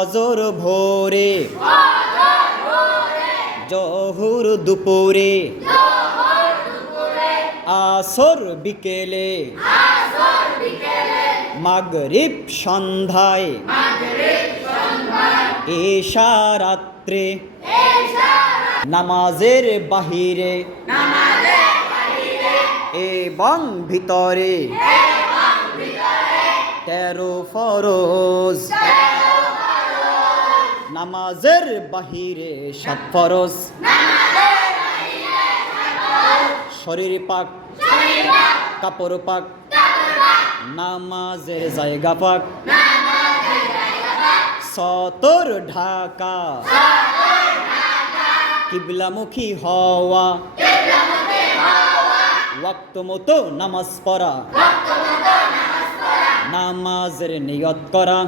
ফজর ভোরে জহুর দুপুরে আসর বিকেলে মাগরিব সন্ধ্যায় এশা রাত্রে নামাজের বাহিরে এবং ভিতরে 13 ফরজ নামাজের বাহিরে 7 ফরজ শরীর পাক কাপড় পাক নামাজের জায়গা পাক সতর ঢাকা কিবলামুখী হওয়া ওয়াক্ত মতো নামাজ পড়া নামাজের নিয়ত করা